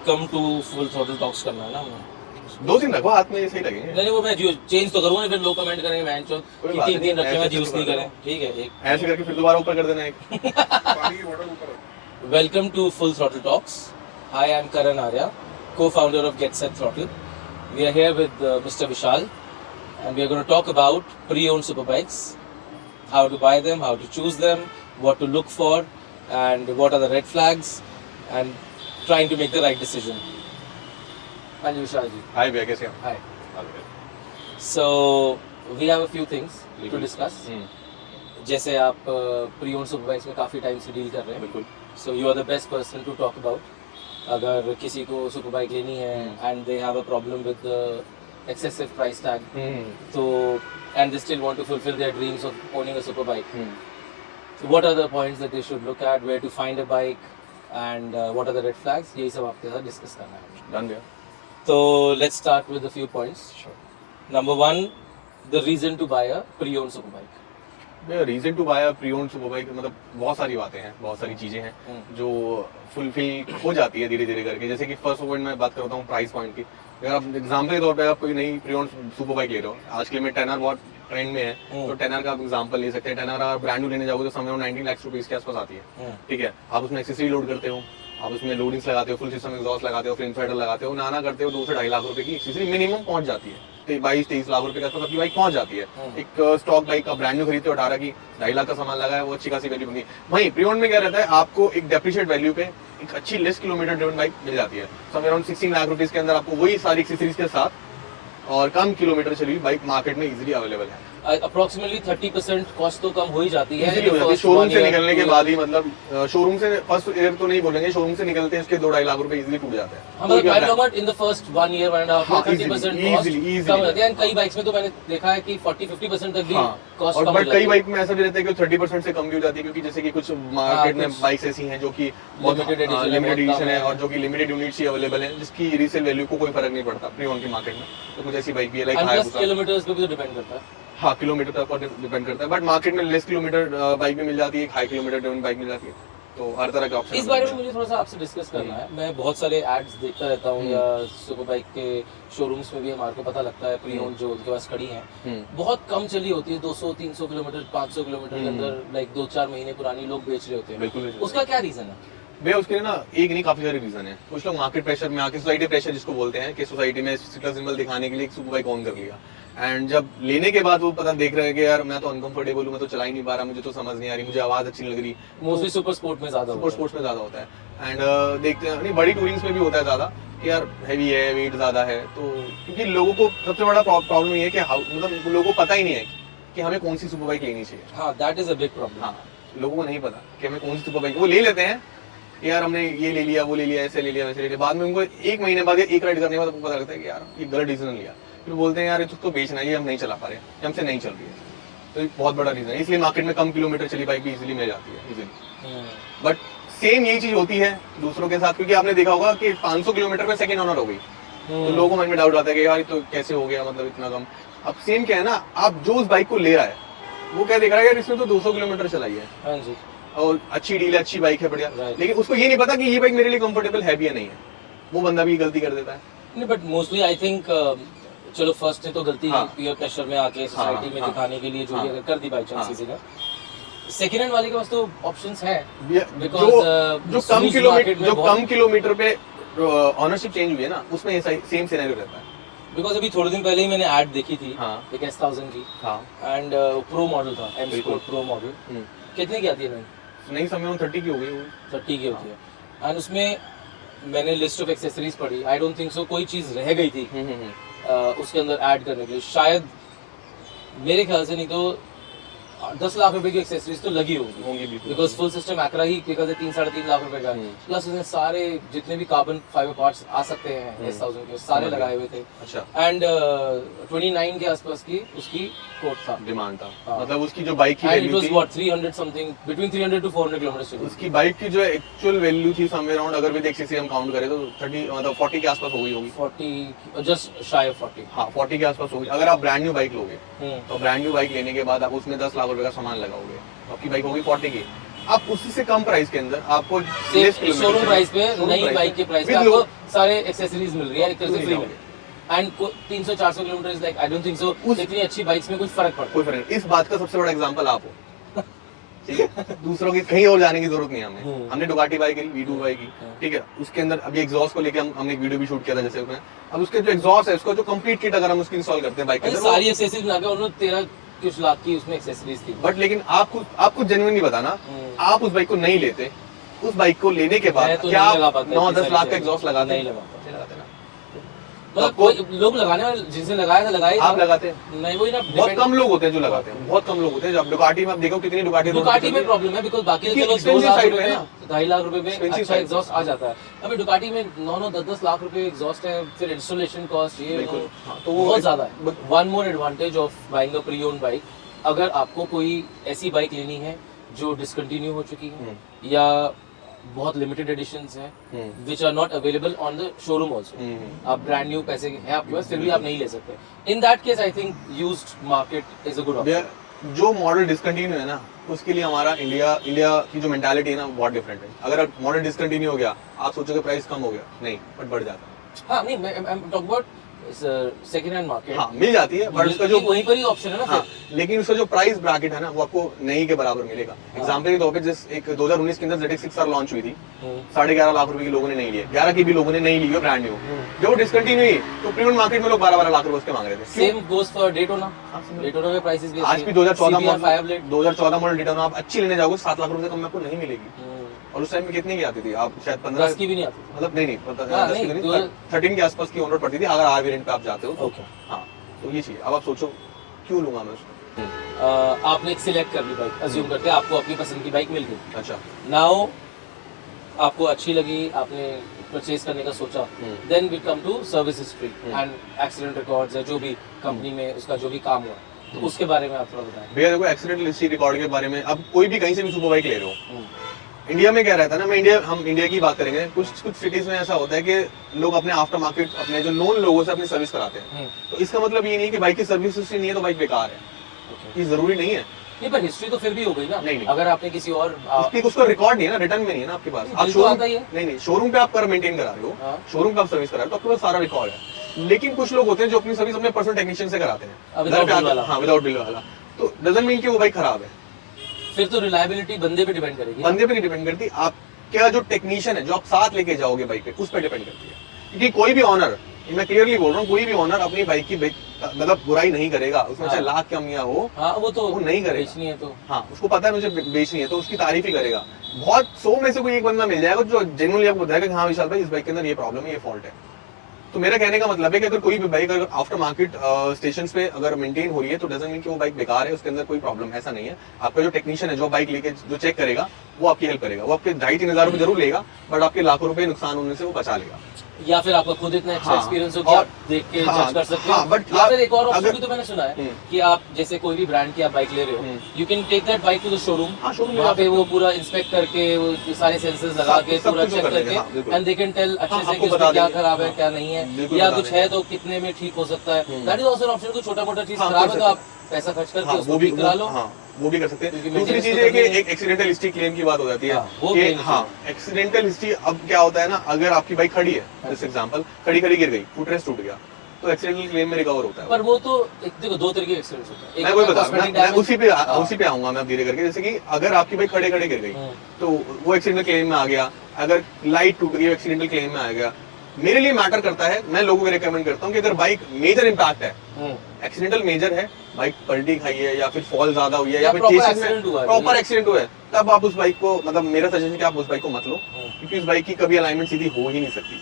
Welcome to full throttle talks करना है ना हमें। 2 दिन रखो हाथ में, ये सही लगेंगे। नहीं वो मैं चेंज तो करूँगा, फिर लोग कमेंट करेंगे मैन चो कोई कि बात 3 दिन नहीं, रखे मैं ऐसे यूज नहीं कर करें। दो। ठीक है, एक ऐसे करके फिर दोबारा ऊपर कर देना एक। पानी की बोतल ऊपर रखो। Welcome to full throttle talks. I am Karan Arya, co-founder of Get Set Throttle. We are here with Mr. Vishal, and we are going to talk about pre-owned superbikes, how to buy them, how to choose them, what to look for, and what are the red flags, and trying to make the right decision. हाँ जी विशाल जी। हाय भैया, कैसे हैं? Hi. Hi. So we have a few things to discuss. जैसे आप pre-owned superbikes में काफ़ी time से deal कर रहे हैं, बिल्कुल। so you are the best person to talk about. अगर किसी को superbike लेनी है and they have a problem with the excessive price tag, तो and they still want to fulfill their dreams of owning a superbike. So what are the points that they should look at, where to find a bike, and what are the red flags? यही सब आपके साथ discuss करना है। Done भैया। So let's start with a few points. Number one, the reason to buy a pre-owned superbike. भैया reason to buy a pre-owned superbike, मतलब बहुत सारी बातें हैं, बहुत सारी चीजें हैं जो फुलफिल हो जाती है धीरे धीरे करके। जैसे कि फर्स्ट पॉइंट मैं बात करता हूँ प्राइस पॉइंट की। अगर आप एग्जाम्पल के तौर पे आप कोई नई प्री-ओन्ड सुपरबाइक ले रहे हो, आज के लिए में टेनर बहुत ट्रेंड में है, तो टेनर का आप एग्जाम्पल ले सकते हैं। टेनर अगर ब्रांड न्यू लेने जाओगे तो समझो 19 लाख रुपीज के आसपास आती है। ठीक है, आप उसमें एक्सेसरी लोड करते हो, आप उसमें लोडिंग्स लगाते हो, फुल सिस्टम एग्जॉस्ट लगाते हो, फ्रेम फाइटर लगाते हो, नाना करते हो, 2 से 2.5 लाख रुपए की एक्सेसरी मिनिमम पहुंच जाती है। 22-23 लाख रुपए के आसपास आपकी बाइक पहुंच जाती है। एक स्टॉक बाइक का ब्रांड न्यू खरीदते हो 18 की, 2.5 लाख का सामान लगा है, वो अच्छी खासी वैल्यू बनी। वहीं प्री-ओन्ड में क्या रहता है, आपको एक डेप्रिशिएट वैल्यू पे एक अच्छी लेस किलोमीटर ड्रिवन बाइक मिल जाती है। सम अराउंड 16 लाख रुपीज के अंदर आपको वही सारी एक्सेसरीज के साथ और कम किलोमीटर चली हुई बाइक मार्केट में इजीली अवेलेबल है। अप्रोक्सीमेटली 30% कॉस्ट तो कम हो ही जाती है। इजीली हो जाती है शोरूम से निकलने के बाद ही, मतलब शोरूम से फर्स्ट ईयर तो नहीं बोलेंगे, शोरूम से निकलते हैं इसके 2-2.5 लाख रुपए इजीली टूट जाते हैं। In the first 1 year 1.5 year 30% cost कम हो जाती है। कई बाइक्स में तो मैंने देखा है कि 40-50% तक भी कॉस्ट कम हो जाती है। कई बाइक में ऐसा भी रहता है कि 30% से कम भी हो जाती है, क्योंकि जैसे कि कुछ मार्केट में बाइक्स ऐसी हैं जो कि लिमिटेड एडिशन है और जो कि लिमिटेड यूनिट्स ही अवेलेबल है, जिसकी रीसेल वैल्यू को कोई फर्क नहीं पड़ता प्री-ओन्ड की मार्केट में। तो कुछ ऐसी बाइक भी है लाइक हायाबुसा। किलोमीटर्स पे भी तो डिपेंड करता है। हाँ, किलोमीटर तक पर डिपेंड करता है, बट मार्केट में लेस किलोमीटर बाइक भी मिल जाती है, हाई किलोमीटर ड्रिवन बाइक मिल जाती है, तो हर तरह के ऑप्शन। इस बारे में मुझे थोड़ा सा आपसे डिस्कस करना है। मैं बहुत सारे एड्स देखता रहता हूँ या सुपर बाइक के शोरूम्स में भी हमारे को पता लगता है प्री-ओन्ड जो उनके पास खड़ी हैं बहुत कम चली होती है, 200-300 किलोमीटर 500 किलोमीटर के अंदर, लाइक 2-4 महीने पुरानी लोग बेच रहे होते हैं। बिल्कुल। उसका क्या रीजन है भैया? उसके ना एक नहीं, काफी सारे रीजन है। कुछ लोग मार्केट प्रेशर में आके, सोसाइटी प्रेशर जिसको बोलते हैं, कि सोसाइटी में स्टेटस सिंबल दिखाने के लिए एक सुपर बाइक ऑन कर लिया, एंड जब लेने के बाद वो पता देख रहे हैं कि यार मैं तो अनकंफर्टेबल हूँ, मैं तो चला ही नहीं पा रहा, मुझे तो समझ नहीं आ रही, मुझे आवाज अच्छी नहीं लग रही। मोस्टली सुपर स्पोर्ट में ज्यादा होता है एंड देखते हैं नहीं, बड़ी टूरिंग्स में भी होता है ज्यादा कि यार हैवी है, वेट ज्यादा है, तो क्योंकि लोगों को सबसे बड़ा प्रॉब्लम ये है कि मतलब लोगों को पता ही नहीं है कि हमें कौन सी सुपर बाइक लेनी चाहिए। हाँ, that is a big problem. हाँ, लोगों को नहीं पता कि हमें कौन सी सुपर बाइक, वो ले लेते हैं यार हमने ये ले लिया, वो ले लिया, ऐसे ले लिया, वैसे ले लिया, बाद में उनको 1 महीने बाद या एक राइड करने के बाद पता लगता है कि यार ये गलत डिसीजन लिया। फिर बोलते हैं यार इसको बेचना है, ये हम नहीं चला पा रहे, हमसे नहीं चल रही है, तो एक बहुत बड़ा रीजन है। इसलिए मार्केट में कम किलोमीटर चली बाइक भी इजीली मिल जाती है इजीली। बट सेम यही चीज होती है दूसरों के साथ, क्योंकि आपने देखा होगा कि 500 किलोमीटर में सेकंड ओनर हो गई, तो लोगों को मन में डाउट आता है कि यार तो कैसे हो गया, मतलब इतना कम। अब सेम क्या है ना, आप जो उस बाइक को ले रहा है वो क्या देख रहा है यार इसने तो 200 किलोमीटर चलाई है। हाँ जी। और अच्छी डील है, अच्छी बाइक है, बढ़िया, लेकिन उसको ये नहीं पता कि ये बाइक मेरे लिए कंफर्टेबल है भी या नहीं है। वो बंदा भी गलती कर देता है। नहीं, बट मोस्टली आई थिंक चलो फर्स्ट ने तो गलती पीयर प्रेशर में आके सोसाइटी में दिखाने के लिए जो भी अगर कर दी बाई चांस किसी ने, सेकंड हैंड वाले के पास तो ऑप्शंस है, जो कम किलोमीटर पे ओनरशिप चेंज हुई है ना, उसमें ये सेम सिनेरियो रहता है। बिकॉज अभी थोड़े दिन पहले ही मैंने ऐड देखी थी एक S1000 की, एंड प्रो मॉडल था, M Sport प्रो मॉडल। कितने की आती है? नहीं समझ 30 की हो गई, 30 की होती है। एंड उसमें मैंने लिस्ट ऑफ एक्सेसरीज पढ़ी, आई डोंट थिंक सो कोई चीज रह गई थी उसके अंदर ऐड करने के लिए। शायद मेरे ख्याल से नहीं तो 10 लाख रुपए की एक्सेसरीज तो लगी होंगी, बिकॉज फुल सिस्टम एक्रा ही 3-3.5 लाख रुपए का, प्लस उसमें सारे जितने भी कार्बन फाइबर पार्ट्स आ सकते हैं S1000 के सारे लगाए हुए थे। अच्छा। एंड 29 के आसपास की उसकी कोट था, डिमांड था। मतलब उसकी जो बाइक की वैल्यू थी, it was what 300 something, between 300 to 400 kilometre. उसकी बाइक की जो एक्चुअल वैल्यू थी समवेयर अराउंड, अगर विद एक्सेसरी हम काउंट करें तो 30 मतलब 40 के आसपास हो गई होगी। 40 जस्ट शाय ऑफ 40। हां, 40 के आसपास होगी। अगर आप ब्रांड न्यू बाइक लोगे तो ब्रांड न्यू बाइक लेने के बाद आप उसमें 10 लाख रुपए का सामान लगाओगे तो आपकी बाइक होगी 40 की। आप उसी से कम प्राइस के अंदर आपको शोरूम प्राइस पे नई बाइक के प्राइस पे आपको सारे एक्सेसरीज मिल रही है एक तरह से फ्री में and 300-400 kilometre is like I don't think so इतनी अच्छी बाइक्स में कुछ फर्क पड़ता कोई फर्क नहीं। इस बात का सबसे बड़ा एग्जांपल आप हो, ठीक है। दूसरों की कहीं और जाने की जरूरत नहीं है हमें। हमने डुकाटी बाइक की, V2 बाइक की, ठीक है। उसके अंदर अभी एग्जॉस्ट को लेके हमने एक वीडियो भी शूट किया था जैसे उसमें। अब उसके जो एग्जॉस्ट है उसको जो कंप्लीट किट अगर हम उसकी इंस्टॉल करते हैं बाइक के है अंदर, सारी एक्सेसरीज लगा के उन्होंने 13 कुछ लाख की उसमें एक्सेसरीज थी बट लेकिन आपको जेन्युइनली बताना, आप उस बाइक को नहीं लेते, उस बाइक को लेने के बाद तो क्या नहीं लगा आप पाते 9-10 लाख का एग्जॉस्ट लगाते नहीं हैं? लगा पाते। नहीं लगाते ना। मतलब कोई लोग लगाने वाले जिनसे लगाया था लगाया आप लगाते हैं? नहीं वही ना बहुत कम लोग होते हैं जो लगाते हैं, बहुत कम लोग होते हैं। जब डुकाटी में आप देखो कितनी डुकाटी डुकाटी में प्रॉब्लम है बिकॉज़ बाकी क्योंकि चलो 2 expensive लाख side रुपए में में ना। 2.5 लाख रुपए में Expensive अच्छा side एग्जॉस्ट आ जाता है। अभी डुकाटी में 9-10 लाख रुपए एग्जॉस्ट है, फिर इंस्टॉलेशन कॉस्ट ये बिल्कुल। वो, हाँ, तो वो बहुत ज्यादा है। One more advantage of buying a pre owned bike, अगर आपको कोई ऐसी बाइक लेनी है जो डिसकंटिन्यू हो चुकी है या बहुत लिमिटेड एडिशंस हैं which are not available on the showroom also, आप ब्रांड न्यू पैसे हैं आपके पास फिर भी आप नहीं ले सकते, in that case I think used market is a good option. जो मॉडल डिसकंटिन्यू है ना, उसके लिए हमारा इंडिया की जो मेंटालिटी है ना बहुत डिफरेंट है। अगर मॉडल डिसकंटिन्यू हो गया, आप सोचोगे प्राइस कम हो गया, नहीं, बट बढ़ जाता है। हाँ नहीं मैं I am talking about second hand market. हाँ, मिल जाती है, बट उसका जो वहीं पर ही ऑप्शन है ना हाँ, फिर। लेकिन उसका जो प्राइस ब्रैकेट है ना वो आपको नई के बराबर मिलेगा। एग्जांपल के तौर पे जिस एक 2019 के अंदर ZX6R लॉन्च हुई थी, 11.5 लाख रुपए की लोगों ने नहीं लिया, 11 की भी लोगों ने नहीं ली है ब्रांड न्यू। जब वो डिसकंटिन्यू हुई तो प्रीमियम मार्केट में लोग 12-12 लाख रुपए उसके मांग रहे थे। Same goes for Daytona. Daytona के प्राइसेस भी आज भी 2014 मॉडल डेटोना आप अच्छी लेने जाओगे 7 लाख रुपए से कम में आपको नहीं मिलेगी। और उस टाइम में कितने की आती थी? आप शायद 15 10 की भी नहीं आती, मतलब नहीं हाँ, 10 की नहीं, नहीं, 13 के आसपास की ऑनरोड पड़ती थी अगर आर वेरिएंट पे आप जाते हो तो। ओके। हाँ, तो ये चीज अब आप सोचो क्यों लूंगा मैं उसको। आपने एक सिलेक्ट कर ली बाइक, अज्यूम करते हैं आपको अपनी पसंद की बाइक मिल गई, अच्छा, नाउ आपको अच्छी लगी, आपने परचेज करने का सोचा, then we come to service history and accident records या जो भी कंपनी में उसका जो भी काम हुआ, तो उसके बारे में आप थोड़ा बताएं। भैया देखो एक्सीडेंट हिस्ट्री रिकॉर्ड के बारे में, अब कोई भी कहीं से भी सुपर बाइक ले रहे हो, इंडिया में क्या रहता है ना, हम इंडिया की बात करेंगे, कुछ सिटीज में ऐसा होता है कि लोग अपने आफ्टर मार्केट अपने जो नॉन लोगों से अपनी सर्विस कराते हैं। तो इसका मतलब ये नहीं है कि बाइक की सर्विस हिस्ट्री नहीं है तो बाइक बेकार है, ये जरूरी नहीं है। नहीं पर हिस्ट्री तो फिर भी हो गई ना। नहीं। अगर आपने किसी और उसका रिकॉर्ड नहीं है ना, रिटर्न में नहीं है ना आपके पास। आप बिल तो शोरूम आता ही है। नहीं, शोरूम पे आप कर मेंटेन करा रहे हो, हाँ। शोरूम पे आप सर्विस करा रहे हो, तो आपके पास सारा रिकॉर्ड है। लेकिन कुछ लोग होते हैं जो अपनी सर्विस अपने पर्सनल टेक्नीशियन से कराते हैं, विदाउट बिल वाला। हाँ, विदाउट बिल वाला, तो डजंट मीन कि वो बाइक खराब है। फिर तो रिलायबिलिटी बंदे पे डिपेंड करेगी। बंदे पे नहीं डिपेंड करती, आपका जो टेक्नीशियन है जो आप साथ लेके जाओगे बाइक पे, उस पर डिपेंड करती है। क्योंकि कोई भी ऑनर, मैं क्लियरली बोल रहा हूँ, कोई भी ऑनर अपनी बाइक की मतलब बुराई नहीं करेगा, उसमें चाहे लाख कमियां हो, हाँ वो तो वो नहीं करेगा। बेचनी है तो हाँ, उसको पता है मुझे बेचनी है तो उसकी तारीफ ही करेगा। बहुत 100 में से कोई एक बंदा मिल जाएगा जो जेन्युइनली आपको बताएगा कि हाँ विशाल भाई इस बाइक के अंदर ये प्रॉब्लम है, ये फॉल्ट है। तो मेरा कहने का मतलब है कि अगर कोई भी बाइक अगर आफ्टर मार्केट स्टेशन पे अगर मेंटेन हो रही है तो डजंट मीन कि वो बाइक बेकार है, उसके अंदर कोई प्रॉब्लम, ऐसा नहीं है। आपका जो टेक्नीशियन है जो बाइक लेके जो चेक करेगा वो आपकी हेल्प करेगा, वो आपके 2,500-3,000 रुपए जरूर लेगा, बट आपके लाखों रुपए नुकसान होने से वो बचा लेगा। या फिर आपका खुद इतना अच्छा हाँ, एक्सपीरियंस हो कि और- आप देख के हाँ, जज कर सकते हाँ, हो। but या आप- फिर एक और ऑप्शन अगर- भी तो मैंने सुना है कि आप जैसे कोई भी ब्रांड की आप बाइक ले रहे हो, you can take that bike to the showroom, हाँ, showroom में वहाँ जा पे वो पूरा इंस्पेक्ट करके वो सारे सेंसर्स लगा के सब पूरा कुछ चेक कर देंगे, करके हाँ, बिल्कुल। एंड दे कैन टेल अच्छे हाँ, से आपको कि बता उसमें क्या देंगे, खराब है हाँ, क्या नहीं है, बिल्कुल या बता कुछ देंगे। है तो कितने में ठीक हो सकता है। That is also an option, कोई छोटा मोटा चीज हाँ, खराब कर है तो सकते आप पैसा खर्च करके हाँ, उसको ठीक करा लो। हाँ, वो भी कर सकते हैं। क्योंकि दूसरी maintenance चीज तो है कि करनी है। एक एक्सीडेंटल हिस्ट्री क्लेम की बात हो जाती है हाँ, वो कि claim हाँ, एक्सीडेंटल हिस्ट्री अब क्या होता है ना, अगर आपकी बाइक खड़ी है, जैसे एग्जांपल खड़ी गिर गई, फुटरेस्ट टूट गया, तो एक्सीडेंटल क्लेम में रिकवर होता है। पर वो तो देखो दो तरीके के एक्सीडेंट्स होते हैं। एक मैं वही होता है बता रहा हूँ, cosmetic मैं damage। उसी पे आऊंगा मैं धीरे करके। जैसे कि अगर आपकी बाइक खड़े गिर गई तो वो एक्सीडेंटल क्लेम में आ गया, अगर लाइट टूट गई एक्सीडेंटल क्लेम में आ गया। मेरे लिए मैटर करता है, मैं लोगों को रिकमेंड करता हूँ कि अगर बाइक मेजर इंपैक्ट है, एक्सीडेंटल मेजर है, बाइक पलटी खाई है या फिर फॉल ज्यादा हुई है या फिर proper चेसिस accident हुआ में है, प्रॉपर एक्सीडेंट हुआ है, तब आप उस बाइक को, मतलब मेरा सजेशन कि आप उस बाइक को मत लो, क्योंकि उस बाइक की कभी अलाइनमेंट सीधी हो ही नहीं सकती।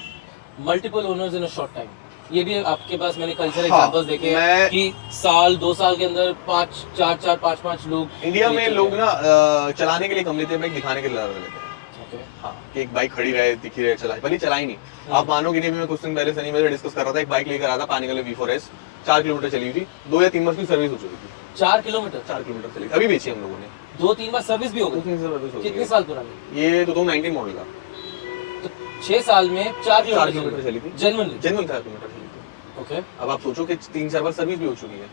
Multiple owners in a short time, ये भी आपके पास मैंने कल्चर हाँ, एग्जांपल्स देखे हैं कि साल 2 साल के अंदर 5 लोग इंडिया में लोग ना चलाने के लिए कम लेते हैं, बाइक दिखाने के लिए ज्यादा लेते हैं। Okay. हाँ, कि एक बाइक खड़ी रहे, दिखी रहे, चला, भले चला ही नहीं। आप मानोगे नहीं, मैं कुछ दिन पहले सनी में डिस्कस कर रहा था, एक बाइक लेकर आया था पानीगल V4S, 4 किलोमीटर चली हुई थी, 2 या 3 वर्ष की सर्विस हो चुकी थी। 4 किलोमीटर 4 किलोमीटर चली, अभी बेची हम लोगों ने। 2-3 बार सर्विस भी हो गई। कितनी सर्विस हो गई कितने है? साल पुरानी? ये 2019 मॉडल था, तो 6 साल में 4 4 किलोमीटर किलोमीटर चली थी, जेन्युइनली। जेन्युइन 4 किलोमीटर चली थी। ओके, अब आप सोचो कि 3-4 बार सर्विस भी हो चुकी है।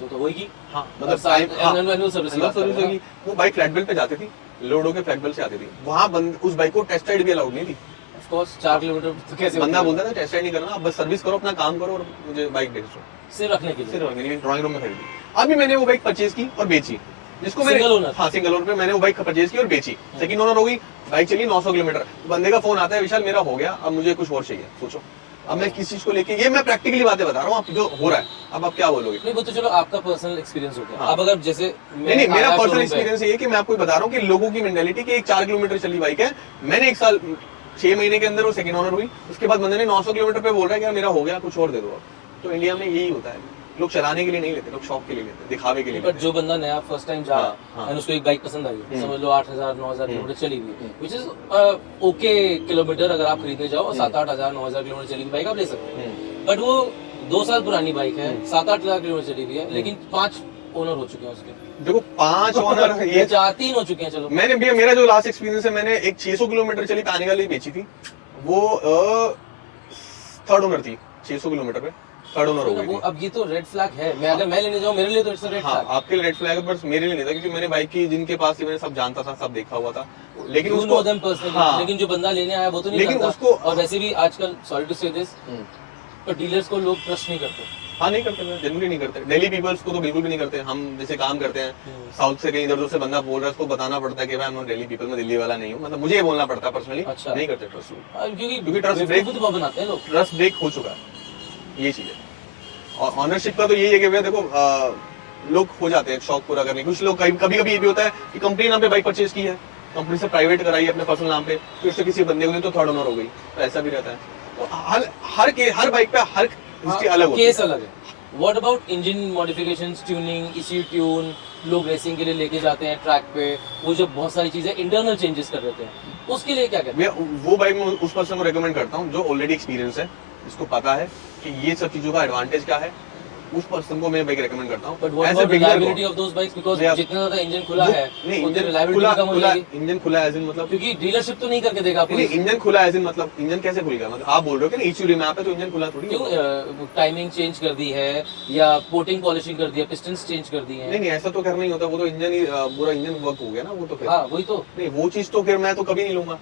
तो होगी। हाँ, मतलब साल एनुअल सर्विस सर्विस होगी। वो बाइक फ्लैट बिल पे जाती थी, लोड होके फ्लैगबल से आती थी, वहाँ उस बाइक को टेस्ट राइड भी अलाउड नहीं थी। ऑफ कोर्स 4 किलोमीटर तो कैसे बंदा होगा? बोलता था टेस्ट राइड नहीं करना, आप बस सर्विस करो, अपना काम करो और मुझे बाइक भेज दो, सिर्फ रखने के लिए। सिर्फ मेरी ड्राइंग रूम में खरीदी। अभी मैंने वो बाइक परचेज की और बेची, जिसको मैंने Single owner? हाँ सिंगल ओनर पे मैंने वो बाइक परचेज की और बेची, सेकंड ओनर हो गई, बाइक चली 900 किलोमीटर, बंदे का फोन आता है, विशाल मेरा हो गया, अब मुझे कुछ और चाहिए। सोचो अब मैं किस चीज को लेके, ये मैं प्रैक्टिकली बातें बता रहा हूँ, आप जो हो रहा है, अब आप क्या बोलोगे? नहीं वो तो चलो आपका पर्सनल एक्सपीरियंस हो गया। हाँ। अब अगर जैसे नहीं मेरा आया पर्सनल showroom पे- एक्सपीरियंस ये है कि मैं आपको बता रहा हूँ कि लोगों की मेंटालिटी कि एक 4 किलोमीटर चली बाइक है, मैंने 1 साल 6 महीने के अंदर वो सेकंड ओनर हुई, उसके बाद बंदे ने 900 किलोमीटर पे बोल रहा है कि यार मेरा हो गया, कुछ और दे दो। तो इंडिया में यही होता है, लोग चलाने के लिए नहीं लेते, लोग शौक के लिए लेते हैं, दिखावे के लिए बट लेते जो बंदा नया फर्स्ट टाइम जा रहा हाँ, है और उसको एक बाइक पसंद आई है, समझ लो 8,000 9,000 किलोमीटर चली हुई, विच इज ओके किलोमीटर अगर आप खरीदने जाओ और 7-8,000 9,000 किलोमीटर चली हुई बाइक आप ले सकते हैं। हैं। बट वो 2 साल पुरानी बाइक है, 7-8 लाख किलोमीटर चली हुई है, लेकिन 5 ओनर हो चुके हैं उसके, देखो 5 ओनर ये 4-3 हो चुके हैं। चलो मैंने भी, मेरा जो लास्ट एक्सपीरियंस है, मैंने एक 600 किलोमीटर चली पानी वाली बेची थी, वो थर्ड ओनर थी, 600 किलोमीटर पे थर्ड ओनर हो गई वो थी। अब ये तो रेड फ्लैग है। मैं अगर मैं लेने जाऊं मेरे लिए तो इट्स रेड हाँ फ्लैग। आपके लिए रेड फ्लैग है, पर मेरे लिए नहीं था, क्योंकि मैंने बाइक की जिनके पास थी मैंने सब जानता था, सब देखा हुआ था, लेकिन You उसको know them personally, हाँ। लेकिन जो बंदा लेने आया वो तो नहीं लेकिन जानता। उसको- और वैसे भी आजकल सॉरी टू से दिस हम्म। पर डीलर्स को लोग ट्रस्ट नहीं करते। हाँ नहीं करते, जनरली नहीं करते, दिल्ली पीपल्स को तो बिल्कुल भी नहीं करते। हम जैसे काम करते हैं साउथ से, कहीं इधर उधर से बंदा बोल रहा है, उसको बताना पड़ता है कि भाई मैं दिल्ली पीपल में दिल्ली वाला नहीं हूँ, मतलब मुझे ये बोलना पड़ता है पर्सनली। अच्छा। नहीं करते ट्रस्ट, क्योंकि trust break- बेवकूफ तो बहुत बनाते हैं लोग। ट्रस्ट ब्रेक हो चुका है, ये चीज है। और ऑनरशिप का तो यही है कि भैया देखो लोग हो जाते हैं शौक पूरा करने, कुछ लोग कभी कभी ये भी होता है कि कंपनी नाम पे बाइक परचेज की है, कंपनी से प्राइवेट कराई है अपने पर्सनल नाम पे, फिर से किसी बंदे को दी तो थर्ड ओनर हो गई, तो ऐसा भी रहता है। तो हर बाइक पे हर हिस्ट्री अलग होती है। केस अलग है। What about engine modifications, tuning, ECU tune, लोग रेसिंग के लिए लेके जाते हैं ट्रैक पे, वो जो बहुत सारी चीजें इंटरनल चेंजेस कर देते हैं, उसके लिए क्या कहते हैं? भैया वो बाइक मैं उस पर्सन को रेकमेंड करता हूँ जो ऑलरेडी एक्सपीरियंस है, जिसको पता है कि ये सब चीजों का एडवांटेज क्या है, उस पर्सन को मैं बाइक रेकमेंड करता हूँ। But what As a about beginner reliability को- ऑफ दोस बाइक्स, बिकॉज़ भैया- जितना ज्यादा इंजन खुला वो- है नहीं उतनी इंजन रिलायबिलिटी खुला कम हो खुला जाएगी, इंजन खुला एज इन मतलब क्योंकि डीलरशिप तो नहीं करके देगा आपको। नहीं इंजन खुला एज इन मतलब इंजन कैसे खुल गया, मतलब आप बोल रहे हो कि ना ECU रिमैप है तो इंजन खुला थोड़ी होगा। क्यों टाइमिंग चेंज कर दी है या कोटिंग पॉलिशिंग कर दिया, पिस्टन्स चेंज कर दिए नहीं हैं? नहीं ऐसा तो करना ही होता, वो तो इंजन ही पूरा इंजन वर्क हो गया ना, वो तो फिर हाँ वही तो। नहीं वो चीज तो फिर मैं तो कभी नहीं लूंगा।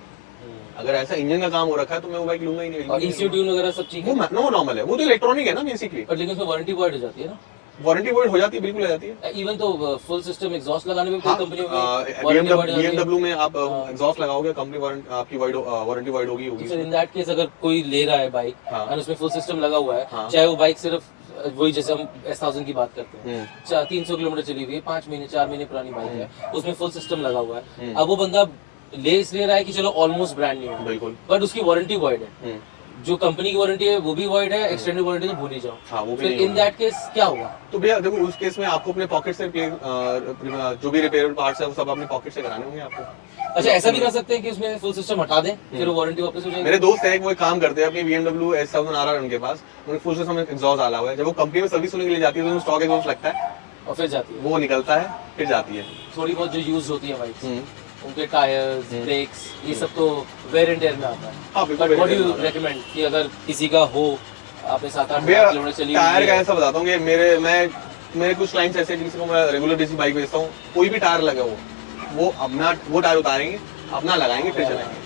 अगर ऐसा इंजन का काम हो रखा है तो मैं वो बाइक लूंगा ही नहीं। और ECU ट्यून वगैरह सब ठीक वो है, नो नॉर्मल है, वो तो इलेक्ट्रॉनिक है ना बेसिकली। बट लेकिन उसमें वारंटी वॉइड हो जाती है ना। वारंटी वॉइड हो जाती है, बिल्कुल आ जाती है। इवन तो फुल सिस्टम एग्जॉस्ट लगाने में कोई हाँ, कंपनी में BMW में आप हाँ। एग्जॉस्ट लगाओगे, कंपनी वारंटी आपकी वारंटी वाइड होगी फिर इन दैट केस अगर कोई ले रहा है बाइक हाँ। और उसमें फुल सिस्टम लगा हुआ है, हाँ। चाहे वो बाइक सिर्फ वही जैसे हम S1000 की बात करते हैं, हम्म। 300 किलोमीटर चली हुई है, 5 महीने 4 महीने पुरानी बाइक है, उसमें फुल सिस्टम लगा हुआ है, हम्म। अब वो बंदा ले इसलिए रहा है कि चलो ऑलमोस्ट ब्रांड न्यू है, बिल्कुल। बट उसकी वारंटी वॉइड है, हम्म। जो कंपनी की वारंटी है वो भी वॉइड है, एक्सटेंडेड वारंटी तो भूल ही जाओ। हाँ वो भी फिर नहीं इन दैट केस क्या होगा? तो भैया देखो उस केस में आपको अपने पॉकेट से जो भी रिपेयर पार्ट्स है वो सब अपने पॉकेट से कराने होंगे आपको। अच्छा ऐसा भी कर सकते हैं कि उसमें फुल सिस्टम हटा दें फिर वो वारंटी वापस हो जाएगी? मेरे दोस्त हैं वो एक काम करते हैं, अपनी BMW S1000 RR उनके पास, उन्हें फुल सिस्टम एग्जॉस्ट डाला हुआ है, जब वो कंपनी में सर्विस होने के लिए जाती है तो स्टॉक एग्जॉस्ट लगता है, और फिर जाती है वो निकलता है फिर जाती है। थोड़ी बहुत जो यूज होती है बाइक, हम्म। उनके टायर्स, ब्रेक्स, ये सब तो वेयर एंड टेयर में आता है। हाँ बिल्कुल। But what do you recommend कि अगर किसी का हो, आपने 7-8 भैया किलोमीटर चली टायर का ऐसा बताता हूँ कि मेरे कुछ क्लाइंट्स ऐसे हैं जिनको मैं रेगुलर बेसिस बाइक बेचता हूँ, कोई भी टायर लगा वो अपना वो टायर उतारेंगे, अपना लगाएंगे फिर चलाएंगे,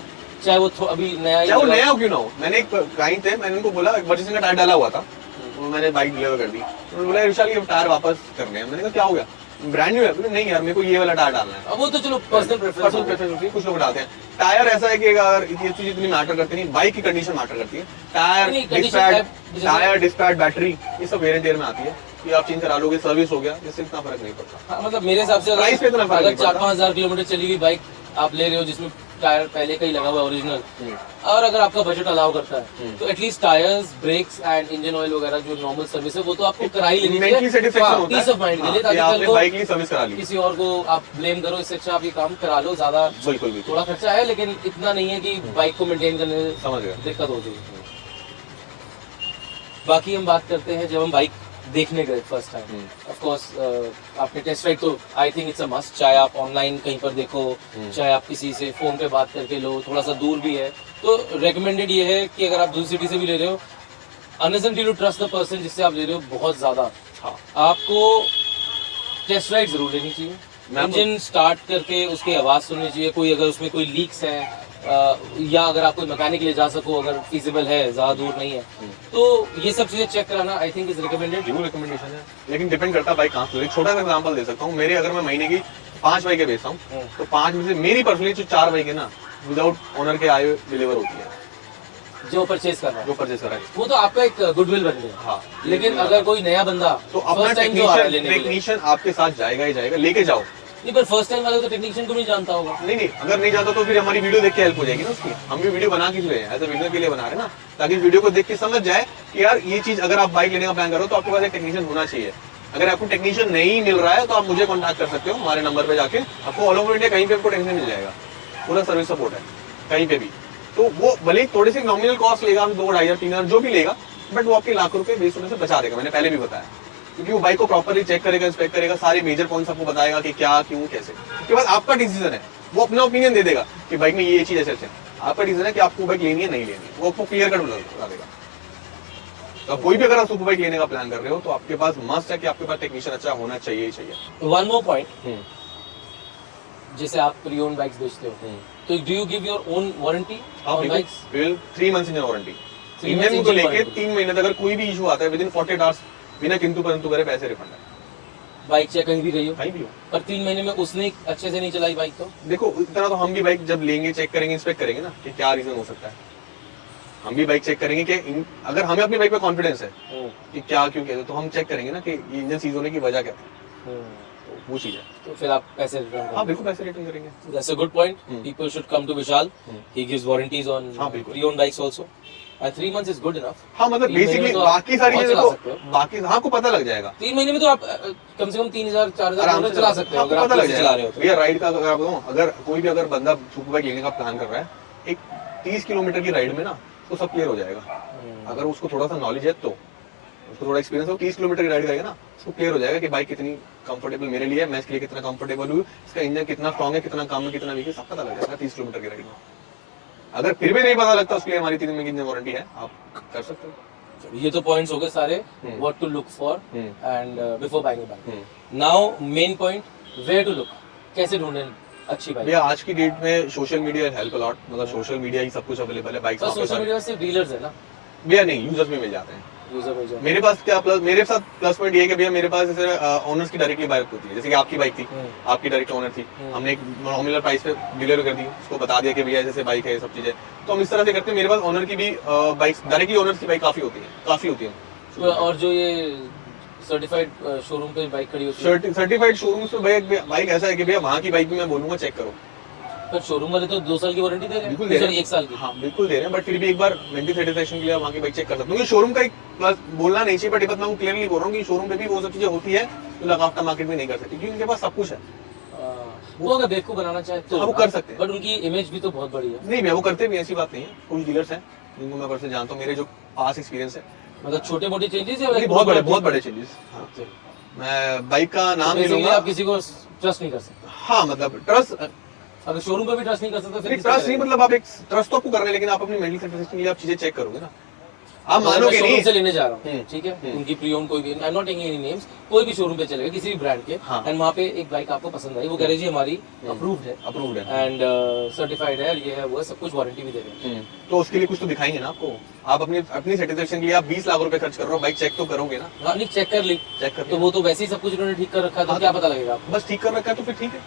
चाहे वो अभी नया ही चाहे वो लगा- नया हो क्यों ना हो। मैंने एक क्लाइंट थे, मैंने उनको बोला एक वर्जन का टायर डाला हुआ था, तो मैंने बाइक डिलीवर कर दी, उन्होंने बोला विशाल ये टायर वापस करने हैं। मैंने कहा क्या हो गया, ब्रांड न्यू है? बोले, नहीं यार मेरे को ये वाला टायर डालना है। अब वो तो चलो पर्सनल प्रेफरेंस होती है, कुछ लोग डालते हैं। टायर ऐसा है कि अगर ये चीज इतनी मैटर करती नहीं, बाइक की कंडीशन मैटर करती है। टायर नहीं, condition डिस्पैच, type जैसे- टायर डिस्पैच, बैटरी, ये सब वेयर एंड टेयर में आती है, कि आप चेंज करा लोगे, सर्विस हो गया, इससे इतना फर्क नहीं पड़ता। हाँ, मतलब मेरे हिसाब से Price पे इतना फर्क अगर नहीं पड़ता। 4-5 हजार किलोमीटर चली हुई बाइक आप ले रहे हो जिसमें टायर पहले का ही लगा हुआ है ओरिजिनल, और अगर आपका बजट अलाउ करता है तो at least tyres, brakes and engine oil वगैरह जो नॉर्मल सर्विस है वो तो आपको करा ही लेनी मेंटली सेटिस्फेक्शन होता है, पीस ऑफ माइंड के लिए, हाँ, कि ताकि कल आपने को बाइक की सर्विस करा ली। किसी और को आप ब्लेम करो, इससे अच्छा आप ये काम करा लो। ज्यादा बिल्कुल बिल्कुल थोड़ा खर्चा है लेकिन इतना नहीं है कि बाइक को मेंटेन करने में समझ गया। दिक्कत हो जाएगी। बाकी हम बात करते हैं जब हम बाइक देखने गए फर्स्ट टाइम, ऑफ कोर्स आपने टेस्ट राइड तो I think it's a must, चाहे आप ऑनलाइन कहीं पर देखो, चाहे आप किसी से फोन पे बात करके लो, थोड़ा सा दूर भी है तो रेकमेंडेड ये है कि अगर आप दूसरी सिटी से भी ले रहे हो, unless and till two trust the person जिससे आप ले रहे हो बहुत ज्यादा, हाँ आपको टेस्ट राइड जरूर लेनी चाहिए। मैं आपको- इंजन स्टार्ट करके उसकी आवाज़ सुननी चाहिए, कोई अगर उसमें कोई लीक्स है या अगर आप कोई मैकेनिक ले जा सको अगर फिजिबल है, ज़्यादा दूर नहीं है, तो ये सब चीज़ें चेक कराना आई थिंक इज रिकमेंडेड। जरूर रिकमेंडेशन है, लेकिन डिपेंड करता है बाइक कहाँ से। एक छोटा सा एग्जांपल दे सकता हूँ, मेरे अगर मैं महीने की 5 बाइकें बेचता हूँ तो 5 में से मेरी पर्सनली जो 4 बाइकें ना विदाउट ओनर के आए डिलीवर होती है, जो परचेज करना है जो परचेज करा है। वो तो आपका एक गुडविल बन गया। हाँ, लेकिन अगर कोई नया बंदा तो अपना फर्स्ट टाइम जो आ रहा है लेने के लिए, टेक्नीशियन आपके साथ जाएगा ही जाएगा, लेके जाओ। नहीं पर फर्स्ट टाइम वाले तो टेक्नीशियन को नहीं जानता होगा। नहीं, अगर नहीं जाता तो फिर हमारी वीडियो देख के हेल्प हो जाएगी ना उसकी। हम भी वीडियो बना के लिए एज ए बिगनर के लिए बना रहे हैं ना, ताकि वीडियो को देख के समझ जाए कि यार ये चीज अगर आप बाइक लेने का प्लान करो तो आपके पास एक टेक्नीशियन होना चाहिए। अगर आपको टेक्नीशियन नहीं मिल रहा है तो आप मुझे कॉन्टैक्ट कर सकते हो, हमारे नंबर पे जाके आपको ऑल ओवर इंडिया कहीं पे आपको टेक्नीशियन मिल जाएगा, पूरा सर्विस सपोर्ट है कहीं पे भी। तो वो भले ही थोड़ी सी नॉमिनल कॉस्ट लेगा, 2-2,500 3,000 जो भी लेगा, बट वो आपके लाख रुपए वेस्ट होने से बचा देगा। मैंने पहले भी बताया, क्योंकि वो बाइक को प्रॉपर्ली चेक करेगा, इंस्पेक्ट करेगा, सारे मेजर पॉइंट्स आपको बताएगा कि क्या क्यों कैसे। उसके बाद आपका डिसीजन है, वो अपना ओपिनियन दे देगा कि बाइक में ये चीज ऐसे ऐसे। आपका डिसीजन है कि आपको बाइक लेनी है नहीं लेनी है, वो आपको क्लियर कट बता देगा। तो कोई भी अगर आप सुपर बाइक लेने का प्लान कर रहे हो तो आपके पास मस्ट है कि आपके पास टेक्नीशियन अच्छा होना चाहिए ही चाहिए। वन मोर पॉइंट, जैसे आप प्री ओन बाइक्स बेचते हो, तो do you give your own warranty on bikes? 3 months engine warranty, 3 months engine को engine लेके warranty। 3 महीने तक अगर कोई भी इशू आता है विद इन 48 आवर्स बिना किंतु परंतु करे पैसे रिफंड है, बाइक चाहे कहीं भी गई हो, कहीं भी हो। पर 3 महीने में उसने अच्छे से नहीं चलाई बाइक तो देखो इतना तो हम भी बाइक जब लेंगे चेक करेंगे, इंस्पेक्ट करेंगे ना कि क्या रीजन हो सकता है। हम भी बाइक चेक करेंगे कि अगर हमें अपनी बाइक पे कॉन्फिडेंस है कि क्या क्यों कहते, तो हम चेक करेंगे ना कि ये इंजन सीज होने की वजह क्या थी, तो वो चीज है। तो फिर आप पैसे रिटर्न हाँ बिल्कुल पैसे रिटर्न करेंगे। That's a good point. People should come to Vishal. He gives warranties on हाँ, बिल्कुल। pre-owned bikes also. And 3 months is good enough. हाँ मतलब 3 महीने बेसिकली में तो आप बाकी सारी बहुत चीजें चला सकते तो हो। बाकी हाँ को पता लग जाएगा 3 महीने में तो आप कम से कम 3,000-4,000 आराम किलोमीटर से चला सकते हो आपको अगर आप पता लग कैसे चला रहे हो तो। भैया राइड का अगर आप बताऊं, अगर कोई भी अगर बंदा सुपर बाइक लेने का प्लान कर रहा है, एक 30 किलोमीटर की राइड में ना उसको सब क्लियर हो जाएगा। अगर उसको थोड़ा सा नॉलेज है तो उसको थोड़ा एक्सपीरियंस हो, 30 किलोमीटर की राइड करेगा ना उसको क्लियर हो जाएगा कि बाइक कितनी कंफर्टेबल मेरे लिए है, मैं इसके लिए कितना कंफर्टेबल हूँ, इसका इंजन कितना स्ट्रॉन्ग है, कितना कम है, कितना वीक है, सब पता लग जाएगा 30 किलोमीटर की राइड में। अगर फिर भी नहीं पता लगता उसके लिए हमारी 3 महीने की इंजन वारंटी है, आप कर सकते हो। ये तो पॉइंट्स हो गए सारे what to look for and before buying a bike. Now main point, where to look, कैसे ढूंढें अच्छी बाइक? भैया आज की डेट में social media help a lot, मतलब सोशल मीडिया ही सब कुछ अवेलेबल है बाइक। तो सोशल मीडिया से डीलर्स है ना, भैया नहीं, यूजर्स भी मिल जाते हैं। यूजर हो जाए। मेरे पास क्या प्लस, मेरे साथ प्लस पॉइंट ये है कि भैया मेरे पास जैसे ओनर्स की डायरेक्टली बाइक होती है, जैसे कि आपकी बाइक थी, आपकी डायरेक्ट ओनर थी, हमने एक नॉमिनल प्राइस पे डिलीवर कर दी, उसको बता दिया कि भैया जैसे बाइक है ये सब चीजें, तो हम इस तरह से करते हैं। मेरे पास ओनर की भी बाइक डायरेक्टली ओनर्स की बाइक काफी होती है। तो और जो ये सर्टिफाइड शोरूम पे बाइक खड़ी होती है, सर्टिफाइड शोरूम्स पे भैया बाइक ऐसा है कि भैया वहाँ की बाइक भी मैं बोलूंगा चेक करो, पर शोरूम वाले तो 2 साल की वारंटी दे रहे बिल्कुल हैं, दे रहे सॉरी हैं। 1 साल की। हाँ बिल्कुल दे रहे हैं, बट फिर भी एक बार मेंटल सेटिस्फेक्शन के लिए आप वहाँ की बाइक चेक कर सकते हो, क्योंकि शोरूम का एक प्लस बोलना नहीं चाहिए, बट ये बात मैं क्लियरली बोल रहा हूँ कि शोरूम पे भी वो सब चीजें होती है जो लोग आफ्टर मार्केट में नहीं कर सकते, क्योंकि उनके पास सब कुछ है। वो अगर बेवकूफ बनाना चाहे तो हाँ, वो कर सकते हैं। बट उनकी इमेज भी तो बहुत बड़ी है। नहीं भैया वो करते भी, ऐसी बात नहीं है। कुछ डीलर्स हैं जिनको मैं पर्सनली जानता हूँ, मेरे जो पास एक्सपीरियंस है, मतलब छोटे मोटे चेंजेस या नहीं, बहुत बड़े चेंजेस। मैं बाइक का नाम नहीं बेसिकली लूंगा। आप किसी को ट्रस्ट नहीं कर सकते। हाँ मतलब ट्रस्ट अगर शोरूम पे भी ट्रस्ट नहीं कर सकते फिर ट्रस्ट नहीं, मतलब आप एक ट्रस्ट तो आपको करना है, लेकिन आप अपनी मेंटल सेटिस्फेक्शन के लिए आप चीजें चेक करोगे ना, आप मानोगे नहीं। से लेने जा रहा हूँ, ठीक है, उनकी प्री ओन कोई भी, I am not taking any names, कोई भी शोरूम पे चलेगा किसी भी ब्रांड के, हाँ। एंड वहाँ पे एक बाइक आपको पसंद आई, वो कह रही जी हमारी अप्रूव्ड है एंड सर्टिफाइड है, ये है वो है, सब कुछ वारंटी भी दे रहे हैं। तो उसके लिए कुछ तो दिखाएंगे ना आपको। आप अपनी सेटिस्फेक्शन के लिए आप 20 लाख रुपए खर्च कर रहे हो, बाइक चेक तो करोगे ना। हाँ नहीं, चेक कर ली चेक कर तो वो तो वैसे ही सब कुछ उन्होंने ठीक कर रखा है, तो क्या पता लगेगा आपको? बस ठीक कर रखा है तो फिर ठीक है,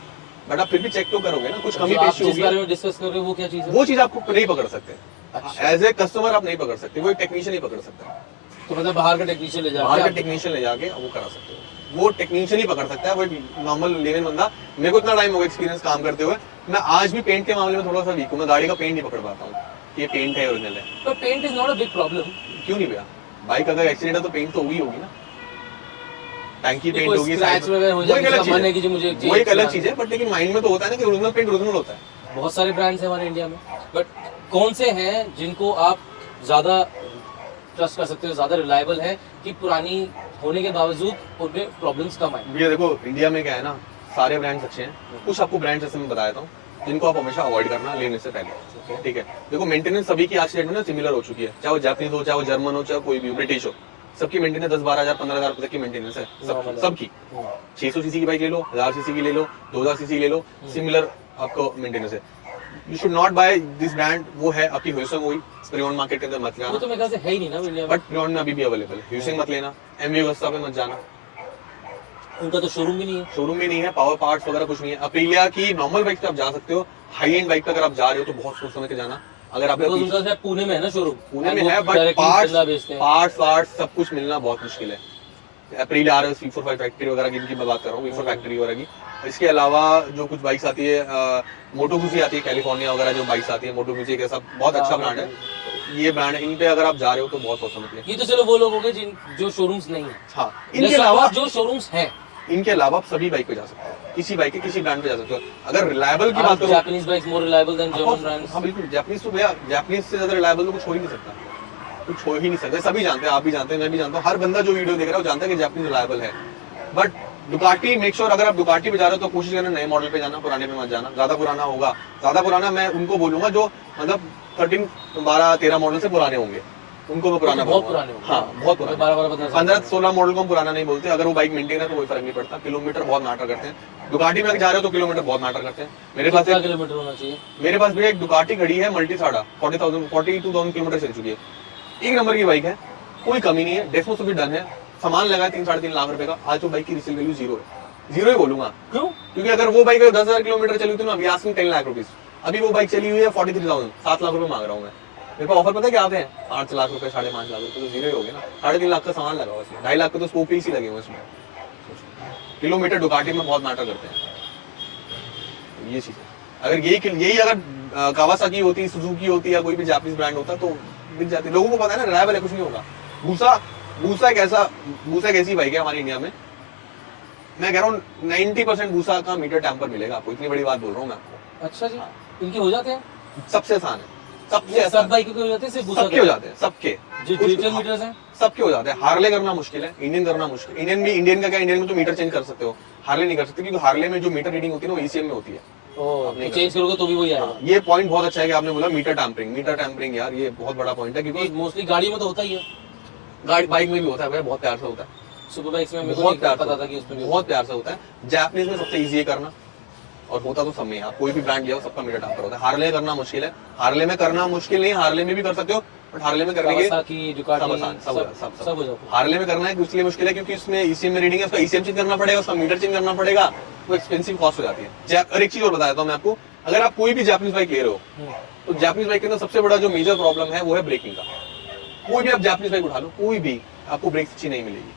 बट आप फिर भी चेक तो करोगे ना, कुछ जो कमी आप पेशी जिस होगी, बारे में डिस्कस कर रहे हो वो क्या चीज़ है? वो चीज आपको नहीं पकड़ सकते। अच्छा। एज ए कस्टमर आप नहीं पकड़ सकते, वो एक टेक्नीशियन ही पकड़ सकता है। तो मतलब बाहर का टेक्नीशियन ले बाहर का जाकर टेक्नीशियन ले जाके वो करा सकते हो, वो टेक्नीशियन ही पकड़ सकता है, वो एक नॉर्मल लेमन बंदा। मेरे को इतना टाइम हो गया एक्सपीरियंस काम करते हुए, मैं आज भी पेंट के मामले में थोड़ा सा वीक हूँ, मैं गाड़ी का पेंट नहीं पकड़ पाता हूँ कि ये पेंट है ओरिजिनल है। पर paint is not a big problem. क्यों नहीं भैया, बाइक अगर एक्सीडेंट है तो पेंट तो होगी ना, टैंकी पेंट कोई होगी, स्क्रैच वगैरह हो जाए, उसका मन है कि जो मुझे वो एक अलग चीज है, बट लेकिन माइंड में तो होता है ना कि ओरिजिनल पेंट ओरिजिनल होता है। बहुत सारे ब्रांड्स हैं हमारे इंडिया में, बट कौन से हैं जिनको आप ज़्यादा ट्रस्ट कर सकते हो, ज़्यादा रिलायबल है कि पुरानी होने के बावजूद उनमें प्रॉब्लम्स कम आए? भैया देखो इंडिया में क्या है ना, सारे ब्रांड्स अच्छे हैं, कुछ आपको ब्रांड्स ऐसे मैं बता देता हूँ जिनको आप हमेशा अवॉइड करना लेने से पहले, ठीक है। देखो मेंटेनेंस सभी की आज की डेट में ना सिमिलर हो चुकी है, चाहे वो जापानीज हो, चाहे वो जर्मन हो, चाहे कोई भी ब्रिटिश हो, सबकी मेंटेनेंस 10-12 हजार 15 हजार तक की मेंटेनेंस है Normal है। सबकी 600 सीसी की बाइक ले लो, 1000 सीसी की ले लो, 2000 सीसी ले लो, सिमिलर आपको मेंटेनेंस है। You should not buy this brand. वो है आपकी ह्यूसिंग, हुई प्रियन मार्केट के अंदर मत वो जाना, तो मेरे ख्याल से है ही नहीं ना इंडिया में। बट प्रियन में अभी भी अवेलेबल है। ह्यूसिंग मत लेना, एमवी अगस्ता पे मत जाना, उनका तो शोरूम भी नहीं है। शोरूम भी नहीं है, पावर पार्ट्स वगैरह कुछ नहीं है। अप्रिलिया की नॉर्मल बाइक पे आप जा सकते हो, हाई एंड बाइक पे अगर आप जा रहे हो तो बहुत सोच समझ के जाना। अगर आप बिकॉज़ उनका शायद पुणे में है ना शोरूम, पुणे में है, बट बेचते हैं। पार्ट्स सब कुछ मिलना बहुत मुश्किल है। Aprilia R S V45 factory वगैरह की इनकी मैं बात कर रहा हूँ, V4 फैक्ट्री वगैरह की। इसके अलावा जो कुछ बाइक्स आती है, मोटो गुजी आती है, कैलिफोर्निया वगैरह जो बाइक्स आती है, मोटो गुजी एक ऐसा बहुत अच्छा ब्रांड है। ये ब्रांड है, इन पे अगर आप जा रहे हो तो बहुत सोच समझ के। ये तो चलो वो लोग हो गए जिन जो शोरूम्स नहीं है। हाँ, इनके अलावा जो शोरूम्स हैं, इनके अलावा आप सभी बाइक पे जा सकते हो, किसी बाइक के किसी ब्रांड पे जा सकते हो। अगर रिलायबल की बात करो, Japanese bikes more reliable then German brands. हाँ बिल्कुल, जापानीज तो भैया, जापानीज से ज्यादा रिलायबल तो कुछ हो ही नहीं सकता, कुछ हो ही नहीं सकता। सभी जानते हैं, आप भी जानते हैं, मैं भी जानता हूँ, हर बंदा जो वीडियो देख रहा है वो जानता है कि जापानीज रिलायबल है। बट डुकाटी, मेक श्योर अगर आप डुकाटी पे जा रहे हो तो कोशिश करना नए मॉडल पे जाना, पुराने पे मत जाना। ज्यादा पुराना होगा, ज्यादा पुराना मैं उनको बोलूंगा जो मतलब 13, 12, 13 मॉडल से पुराने होंगे, उनको मैं पुराना बहुत बोलूंगा। पुराने होंगे। हाँ बहुत पुराने, 12-15 15, 16 मॉडल को हम पुराना नहीं बोलते। अगर वो बाइक मेंटेन है तो कोई फर्क नहीं पड़ता। किलोमीटर बहुत मैटर करते हैं। डुकाटी में जा रहे हो तो किलोमीटर बहुत मैटर करते हैं। मेरे पास कितना किलोमीटर होना चाहिए? मेरे पास भी एक डुकाटी खड़ी है मल्टीसाडा, 42,000 किलोमीटर चल चुकी है, एक नंबर की बाइक है, कोई कमी नहीं है। डेस्मो से भी डन है, सामान लगा 3-3.5 लाख रुपए का। आज तो बाइक की रिसेल वैल्यू जीरो है, जीरो ही बोलूंगा। क्यों? क्योंकि अगर वो बाइक 10,000 किलोमीटर चली थी ना, अभी आस्किंग 10 लाख रुपीज। अभी वो बाइक चली हुई है 43,000, 7 लाख रुपए मांग रहा हूँ मैं। मेरे पास ऑफर पता है क्या आते हैं? 8 लाख रुपए, 5.5 लाख रुपए, तो जीरो ही हो गए ना। 3.5 लाख का सामान लगा हुआ इसमें, 2.5 लाख का तो स्कोप ही लगे हुए इसमें। किलोमीटर डुकाटी में बहुत मैटर करते हैं, ये चीज है। अगर यही अगर कावासाकी होती, सुजुकी होती या कोई भी जापानीज ब्रांड होता तो बिक जाती। लोगों को पता है ना रिलायबल है, कुछ नहीं होगा। बूसा एक ऐसी बाइक है हमारे इंडिया में, मैं कह रहा हूँ 90% बूसा का मीटर टैम्पर मिलेगा आपको, इतनी बड़ी बात बोल रहा हूँ मैं आपको। अच्छा जी, इनके हो जाते हैं? सबसे आसान है, सबसे ये आसान। सब बाइकों के हो जाते हैं, सिर्फ सबके हो जाते हैं, सबके जो डिजिटल मीटर्स हैं सबके हो जाते हैं। हार्ले करना मुश्किल है, इंडियन करना मुश्किल। इंडियन का क्या, इंडियन में तो मीटर चेंज कर सकते हो, हार्ले नहीं कर सकते, क्योंकि हार्ले में जो मीटर रीडिंग होती है ना वो ECM में होती है। तो चेंज करोगे तो भी वही आएगा। ये पॉइंट बहुत अच्छा है कि आपने बोला मीटर टैम्परिंग यार, ये बहुत बड़ा पॉइंट है, क्योंकि मोस्टली गाड़ियों में तो होता ही है, गाड़ी बाइक में भी होता है भैया, बहुत प्यार से होता है, सुपर बाइक्स में मेरे को बहुत नहीं प्यार पता था कि उसमें भी बहुत प्यार से होता है। जापानीज में सबसे इजी है करना, और होता तो सब में। आप कोई भी ब्रांड लिया हो, सबका मीटर टैम्पर होता है। हार्ले करना मुश्किल है, हार्ले में करना मुश्किल नहीं, हार्ले में भी कर सकते हो, बट हार्ले में करने के कावासाकी, दुकाटी, सब आसान, सब सब हो जाता है। हार्ले में करना है इसलिए मुश्किल है क्योंकि इसमें ECM में रीडिंग है, उसका ECM चेंज करना पड़ेगा, उसका मीटर चेंज करना पड़ेगा, वो एक्सपेंसिव कॉस्ट हो जाती है। और एक चीज और बता देता हूँ मैं आपको, अगर आप कोई भी जापानीज बाइक ले रहे हो तो जापानीज बाइक के अंदर सबसे बड़ा जो मेजर प्रॉब्लम है वो है ब्रेकिंग का। कोई भी आप जापानीज बाइक उठा लो, कोई भी आपको ब्रेक अच्छी नहीं मिलेगी।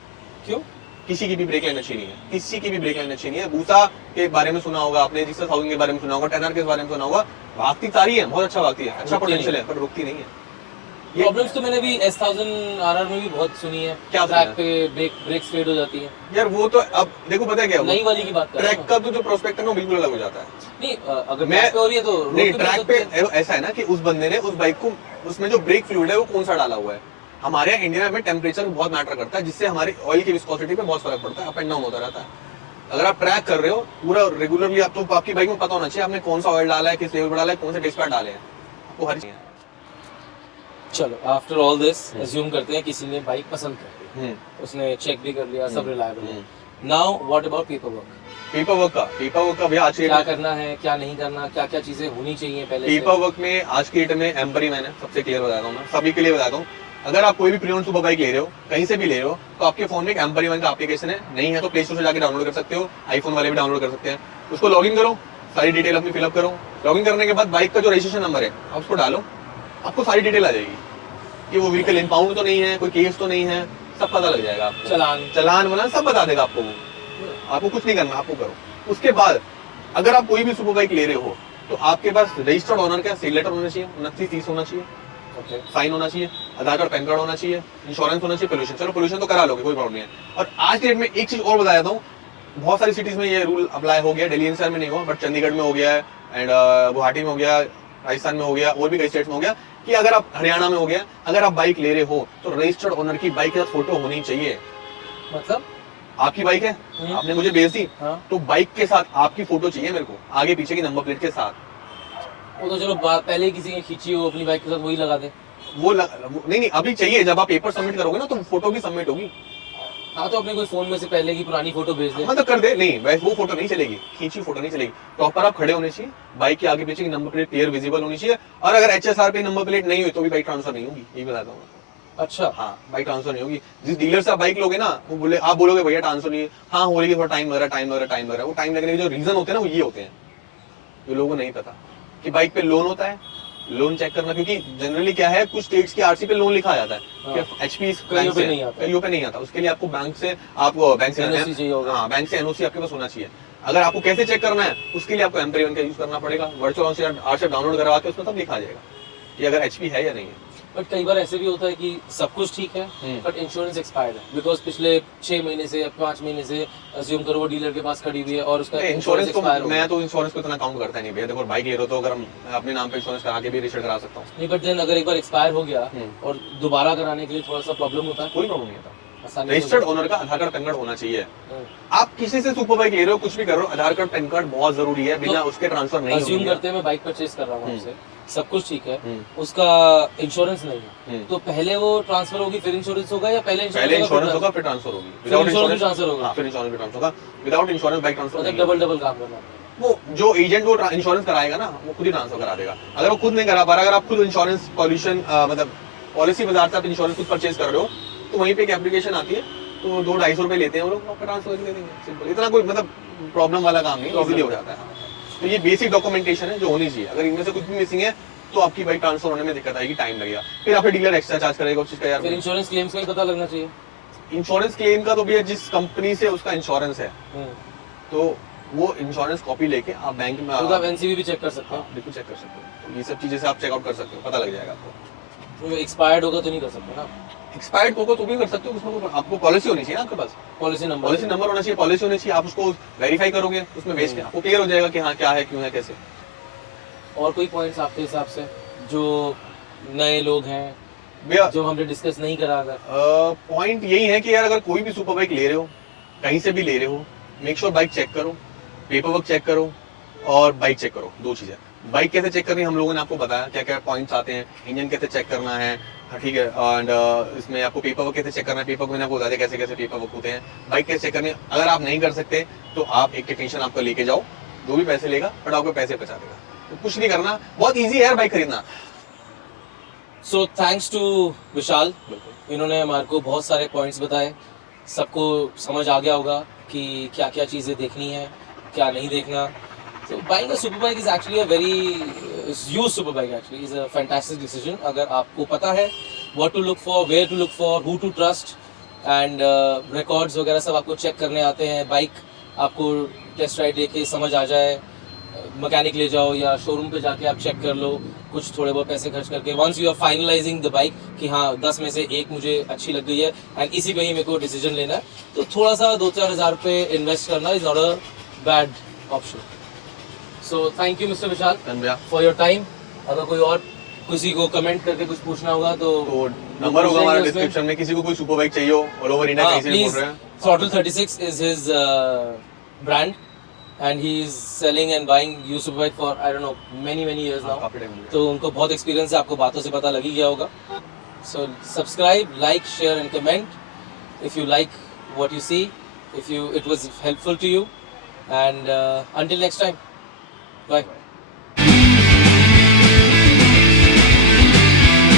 क्यों? किसी की भी ब्रेक लाइन अच्छी नहीं है, किसी की भी ब्रेक लाइन अच्छी नहीं है। बूसा के बारे में सुना होगा आपने, जिक्सर 1000 के बारे में सुना होगा, 10R के बारे में सुना होगा, भागती सारी है, बहुत अच्छा भागती है, अच्छा पोटेंशियल है, पर रुकती नहीं है। प्रॉब्लम्स तो मैंने भी S1000 RR में भी बहुत सुनी है। क्या ट्रैक पे ब्रेक्स फेड हो जाती है। यार वो तो अब देखो पता है क्या, नई वाली की बात कर रहा ट्रैक हूं का तो जो प्रोस्पेक्ट है ना वो बिल्कुल अलग हो जाता है। नहीं, अगर मैं- ट्रैक पे हो रही है तो रोड नहीं, पे ट्रैक पे ऐसा है ना कि उस बंदे ने उस बाइक को, उसमें जो ब्रेक फ्लूइड है वो कौन सा डाला हुआ है। हमारे यहाँ इंडिया में टेम्परेचर बहुत मैटर करता है, जिससे हमारी ऑयल की विस्कोसिटी पे बहुत फर्क पड़ता है, अप एंड डाउन होता रहता है। अगर आप ट्रैक कर रहे हो पूरा रेगुलरली, आप तो आपकी बाइक में पता होना चाहिए आपने कौन सा ऑयल डाला है, किस लेवल पर डाला है, कौन से डिस्पैच डाले हैं, आपको हर चीज। चलो, आफ्टर ऑल दिस अज्यूम करते हैं किसी ने बाइक पसंद कर ली, उसने चेक भी कर लिया, सब रिलायबल है। Now what about paper work? Paper work का भैया आज क्या करना है, क्या नहीं करना, क्या क्या चीजें होनी चाहिए पहले से? पेपर वर्क में आज की डेट में एम्परी मैंने सबसे क्लियर बताता हूँ, मैं सभी के लिए बताता हूँ। अगर आप कोई भी प्रीओन सुपर बाइक ले रहे हो, कहीं से भी ले रहे हो, तो आपके फोन में एक एम्परी वन का एप्लीकेशन है, नहीं है तो प्ले स्टोर से जाकर डाउनलोड कर सकते हो, आईफोन वाले भी डाउनलोड कर सकते हैं। उसको लॉगिन करो, सारी डिटेल अपनी फिलअप करो। लॉगिन करने के बाद बाइक का जो रजिस्ट्रेशन नंबर है आप उसको डालो, आपको सारी डिटेल आ जाएगी कि वो व्हीकल इम्पाउंड तो नहीं है, कोई केस तो नहीं है, सब पता लग जाएगा आपको। चलान वलान सब बता देगा आपको वो, आपको कुछ नहीं करना, आपको करो। उसके बाद अगर आप कोई भी सुपर बाइक ले रहे हो तो आपके पास रजिस्टर्ड ओनर का सेल लेटर होना चाहिए, 2930 होना चाहिए, साइन होना चाहिए, आधार कार्ड पैन कार्ड होना चाहिए, इंश्योरेंस होना चाहिए, पोल्यूशन, चलो पोल्यूशन तो करा लोगे, कोई प्रॉब्लम नहीं है। और आज के डेट में एक चीज और बता देता हूँ, बहुत सारी सिटीज में ये रूल अप्लाई हो गया, दिल्ली एनसीआर में नहीं हुआ बट चंडीगढ़ में हो गया है, एंड गुवाहाटी में हो गया, राजस्थान में हो गया, और भी कई स्टेट्स में हो गया कि अगर आप हरियाणा में हो गया, अगर आप बाइक ले रहे हो तो रजिस्टर्ड ओनर की बाइक के साथ फोटो होनी चाहिए। मतलब आपकी बाइक है, आपने मुझे भेज दी, तो बाइक के साथ आपकी फोटो चाहिए मेरे को, आगे पीछे की नंबर प्लेट के साथ। वो तो चलो बात पहले ही किसी ने खींची हो अपनी बाइक के साथ, वही लगा दे, नहीं अभी चाहिए, जब आप पेपर सबमिट करोगे ना तो फोटो भी सबमिट होगी। हाँ तो अपने कोई फोन में से पहले की पुरानी फोटो भेज दे। मतलब कर दे, नहीं वैसे वो फोटो नहीं चलेगी, खींची फोटो नहीं चलेगी, प्रॉपर आप खड़े होने चाहिए, बाइक के आगे पीछे की नंबर प्लेट क्लियर विजिबल होनी चाहिए, और अगर HSR पे नंबर प्लेट नहीं हुई तो भी बाइक ट्रांसफर नहीं होगी, ये बताता हूँ। अच्छा हाँ बाइक ट्रांसफर नहीं होगी। जिस डीलर से आप बाइक लोगे ना, वो बोले, आप बोलोगे भैया ट्रांसफर नहीं है, हाँ हो रही है, थोड़ा टाइम लग रहा है, वो टाइम लगने के जो रीजन होते हैं ना वो ये होते हैं, जो लोगों को नहीं पता कि बाइक पे लोन होता है, लोन चेक करना, क्योंकि जनरली क्या है, कुछ स्टेट्स की आरसी पे लोन लिखा जाता है, हाँ। एचपी कईयों पे नहीं आता। कईयों पे नहीं आता, उसके लिए आपको बैंक से NOC चाहिए होगा। हाँ बैंक से एनओसी आपके पास होना चाहिए। अगर आपको कैसे चेक करना है, उसके लिए आपको M31 का यूज करना पड़ेगा, वर्चुअल आरसी डाउनलोड करवा के उसमें तब लिखा जाएगा कि अगर एचपी है या नहीं है। बट कई बार ऐसे भी होता है कि सब कुछ ठीक है बट इंश्योरेंस एक्सपायर्ड है, बिकॉज पिछले 6 महीने से या 5 महीने से अज्यूम करो वो डीलर के पास खड़ी हुई है और उसका इंश्योरेंस तो एक्सपायर हो गया। मैं तो इंश्योरेंस को इतना काउंट करता नहीं भैया, देखो बाइक ले रहे हो तो अगर हम अपने नाम पे इंश्योरेंस करा के भी रजिस्टर करा सकता हूँ, नहीं बट देन अगर एक बार एक्सपायर हो गया और दोबारा कराने के लिए थोड़ा सा प्रॉब्लम होता है। कोई प्रॉब्लम नहीं आता। आसानी से रजिस्टर्ड हो ओनर का आधार कार्ड पैन कार्ड होना चाहिए। जाता आप किसी से सुपर बाइक ले रहे हो, कुछ भी कर रहे हो, आधार कार्ड पैन कार्ड बहुत जरूरी है, बिना उसके ट्रांसफर है। नहीं अज्यूम होगी। करते हैं मैं बाइक परचेज कर रहा हूँ आपसे, सब कुछ ठीक है, हम्म। उसका इंश्योरेंस नहीं है, तो पहले वो ट्रांसफर होगी फिर इंश्योरेंस होगा या पहले पहले इंश्योरेंस होगा फिर ट्रांसफर होगी, विदाउट इंश्योरेंस इंश्योरेंस ट्रांसफर होगा, हाँ फिर इंश्योरेंस भी ट्रांसफर होगा, विदाउट इंश्योरेंस बाइक ट्रांसफर मतलब नहीं होगा। डबल काम करना। वो जो एजेंट वो इंश्योरेंस कराएगा ना, वो खुद ही ट्रांसफर करा देगा। अगर वो खुद नहीं करा पा रहा, अगर आप खुद इंश्योरेंस पॉल्यूशन मतलब पॉलिसी बाजार से आप इंश्योरेंस खुद परचेज कर रहे हो, तो वहीं पे एक एप्लीकेशन आती है, तो 200-250 रुपए लेते हैं वो लोग, आपका ट्रांसफर कर देंगे, सिंपल, इतना कोई मतलब प्रॉब्लम वाला काम नहीं, इजीली हो जाता है। तो ये बेसिक डॉक्यूमेंटेशन है जो होनी चाहिए, अगर इनमें से कुछ भी मिसिंग है तो आपकी बाइक ट्रांसफर होने में दिक्कत आएगी, टाइम लगेगा, फिर आपका डीलर एक्स्ट्रा चार्ज करेगा उस चीज का। यार फिर इंश्योरेंस क्लेम्स का ही पता लगना चाहिए। इंश्योरेंस क्लेम का तो भैया जिस कंपनी से उसका इंश्योरेंस है, तो वो इंश्योरेंस कॉपी लेके आप बैंक में तो आप एनसीबी भी चेक कर सकते हाँ, बिल्कुल चेक कर सकते हो, तो ये सब चीजें से आप चेकआउट कर सकते हो, पता लग जाएगा आपको। हो, एक्सपायर्ड होगा तो नहीं कर सकते ना। एक्सपायर्ड होगा तो भी कर सकते हो, उसमें कोई- आपको पॉलिसी होनी चाहिए ना आपके पास, पॉलिसी नंबर पॉलिसी नंबर होना चाहिए, पॉलिसी होनी चाहिए, आप उसको वेरीफाई करोगे, उसमें बेच के आपको क्लियर हो जाएगा कि हाँ क्या है, क्यों है, कैसे। और कोई पॉइंट्स आपके हिसाब से जो नए लोग हैं भैया जो हमने डिस्कस नहीं करा अगर? पॉइंट यही है कि यार अगर कोई भी सुपर बाइक ले रहे हो, कहीं से भी ले रहे हो, मेक श्योर बाइक चेक करो, पेपर वर्क चेक करो और बाइक चेक करो, दो चीजें। बाइक कैसे चेक करनी है हम लोगों ने आपको बताया, क्या क्या पॉइंट्स आते हैं, इंजन कैसे चेक करना है, हाँ, ठीक है, एंड इसमें आपको पेपर वर्क कैसे चेक करना है, पेपर वर्क मैंने आपको बता दिया कैसे कैसे पेपर वर्क होते हैं, बाइक कैसे चेक करनी है। अगर आप नहीं कर सकते तो आप एक टेक्नीशियन आपको लेके जाओ, जो भी पैसे लेगा बट आपको पैसे बचा देगा, तो कुछ नहीं करना, बहुत ईजी है यार बाइक खरीदना। सो थैंक्स टू विशाल, इन्होंने हमारे को बहुत सारे पॉइंट्स बताए, सबको समझ आ गया होगा कि क्या क्या चीज़ें देखनी है क्या नहीं देखना। So buying a super bike is actually a very used super bike actually is a fantastic decision अगर आपको पता है what to look for, where to look for, who to trust and records वगैरह सब आपको चेक करने आते हैं, बाइक आपको टेस्ट राइड देके समझ आ जाए, मैकेनिक ले जाओ या शोरूम पे जाके आप चेक कर लो कुछ थोड़े बहुत पैसे खर्च करके, once you are finalising the bike कि हाँ 10 में से एक मुझे अच्छी लग गई है एंड इसी पे ही मेरे को डिसीजन लेना है, तो थोड़ा सा 2-4 हज़ार रुपये इन्वेस्ट करना is not a bad option. So thank you mister Vishal for your time. अगर कोई और किसी को कमेंट करके कुछ पूछना होगा तो नंबर होगा हमारा डिस्क्रिप्शन में, किसी को कोई सुपर बाइक चाहिए हो ऑल ओवर इंडिया कहीं से भी बोल रहे हैं। Throttle 36 is his brand and he is selling and buying used super bike for I don't know many years now, काफी टाइम हो गया। तो उनको बहुत एक्सपीरियंस है, आपको बातों से पता लग ही गया होगा। So subscribe, like, share and comment if you like what you see, if it was helpful to you, and until next time, bye.